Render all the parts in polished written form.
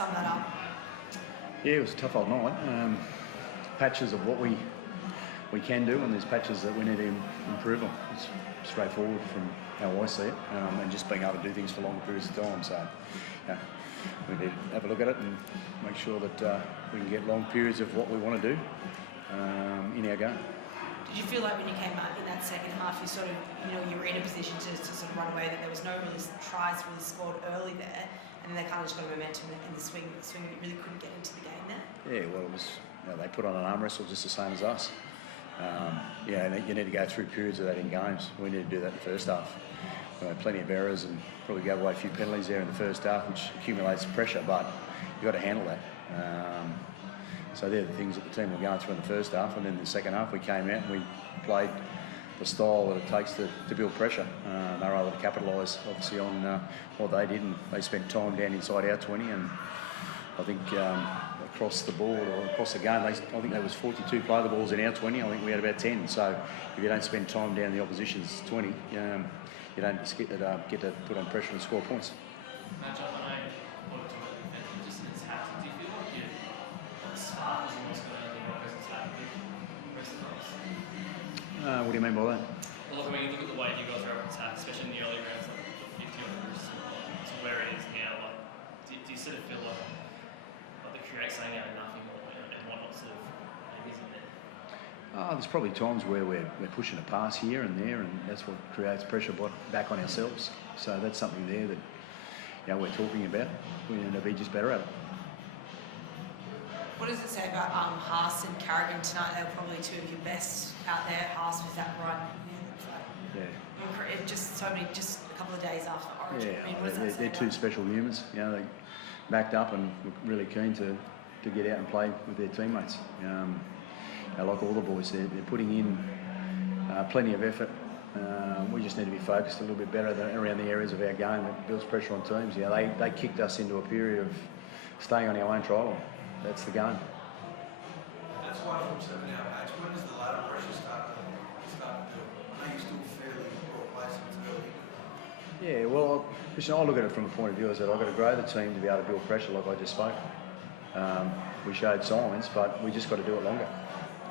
sum that up? Yeah, it was a tough old night. Patches of what we can do, and there's patches that we need to improve on. It's straightforward from how I see it, and just being able to do things for longer periods of time. So, yeah, we need to have a look at it and make sure that we can get long periods of what we want to do in our game. Did you feel like when you came out in that second half, you sort of, you were in a position to sort of run away, that there was no really tries really scored early there, and then they kind of just got a momentum in the swing, you really couldn't get into the game there? Yeah, well, it was, they put on an arm wrestle just the same as us. You need to go through periods of that in games. We need to do that in the first half. We had plenty of errors and probably gave away a few penalties there in the first half, which accumulates pressure, but you've got to handle that. So they're the things that the team were going through in the first half, and then in the second half we came out and we played the style that it takes to build pressure. They were able to capitalise, obviously, on what they did, and they spent time down inside our 20, and I think across the board or across the game, I think there was 42 play the balls in our 20. I think we had about 10. So if you don't spend time down the opposition's 20, you don't get to put on pressure and score points. Madge, I know you want to talk about defence, just in its hat. Do you feel like you're spark is almost going to be what goes into that with the rest of us? What do you mean by that? Well, look, I mean, you look at the way you guys are up attack, especially in the early rounds, like the 50 overs to where it is now. Like, do you sort of feel like the create something out of nothing, and whatnot sort of isn't there? There's probably times where we're pushing a pass here and there, and that's what creates pressure back on ourselves. So that's something there that we're talking about. We need to be just better at it. What does it say about Haas and Carrigan tonight? They were probably two of your best out there. Haas with that run. Yeah. Just a couple of days after Origin. Yeah, I mean, what does that say they're two special humans. They backed up and were really keen to get out and play with their teammates. Like all the boys, they're putting in plenty of effort. We just need to be focused a little bit better around the areas of our game that builds pressure on teams. They kicked us into a period of staying on our own trial. That's the game. That's why from 7 now, Madge, when does the ladder pressure start to build? I know you're still fairly well placed early. Yeah, well, I look at it from the point of view is that I've got to grow the team to be able to build pressure like I just spoke. We showed signs, but we just got to do it longer.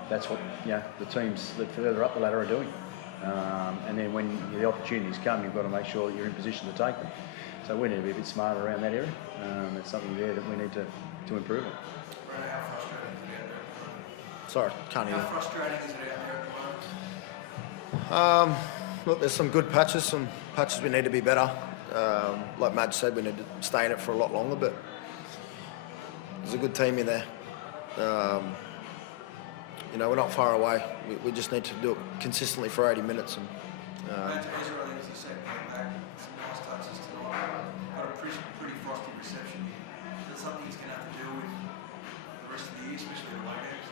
That's what the teams that further up the ladder are doing. And then when the opportunities come, you've got to make sure that you're in position to take them. So we need to be a bit smarter around that area. That's something there that we need to improve on. How frustrating is it out there? Sorry, can't hear you. How frustrating is it out there at the moment? Look, there's some good patches, some patches we need to be better. Like Madge said, we need to stay in it for a lot longer, but there's a good team in there. We're not far away. We just need to do it consistently for 80 minutes. And, Madge, Ezra, I think, as you said, came back, some nice touches tonight. Got a pretty frosty reception. Is that something he's going to have to deal with the rest of the year, especially the away games?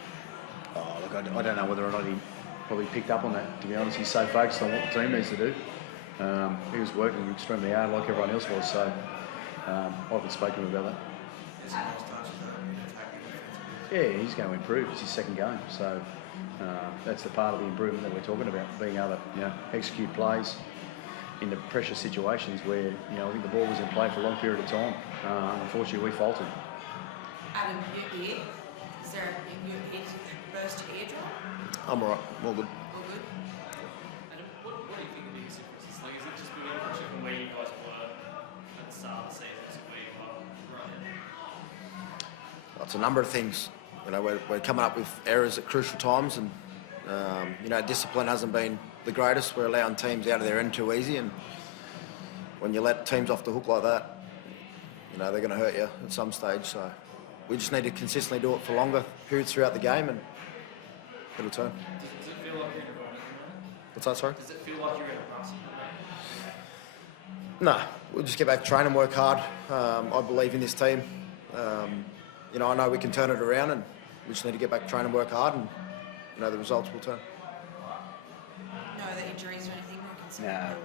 Look, I don't know whether or not he probably picked up on that, to be honest. He's so focused on what the team needs to do. He was working extremely hard like everyone else was, so I haven't spoken to him about that. There's some nice touches though, attacking defensively. Yeah, he's going to improve. It's his second game, so that's the part of the improvement that we're talking about, being able to execute plays in the pressure situations where I think the ball was in play for a long period of time. Unfortunately, we faltered. Adam, your ear? Is there your ear burst your eardrum? I'm all right, all good. All good? Adam, what do you think the biggest difference is? Like, is it just being able to from where you guys were at the start of the season to where you are right now? It's a number of things. We're coming up with errors at crucial times, and discipline hasn't been the greatest. We're allowing teams out of their end too easy, and when you let teams off the hook like that, they're going to hurt you at some stage. So we just need to consistently do it for longer periods throughout the game, and it'll turn. Does it feel like you're in a run? What's that, sorry? Does it feel like you're in a run? No, we'll just get back to training, work hard. I believe in this team. I know we can turn it around, and we just need to get back to training, work hard, and the results will turn. No other injuries or anything? No,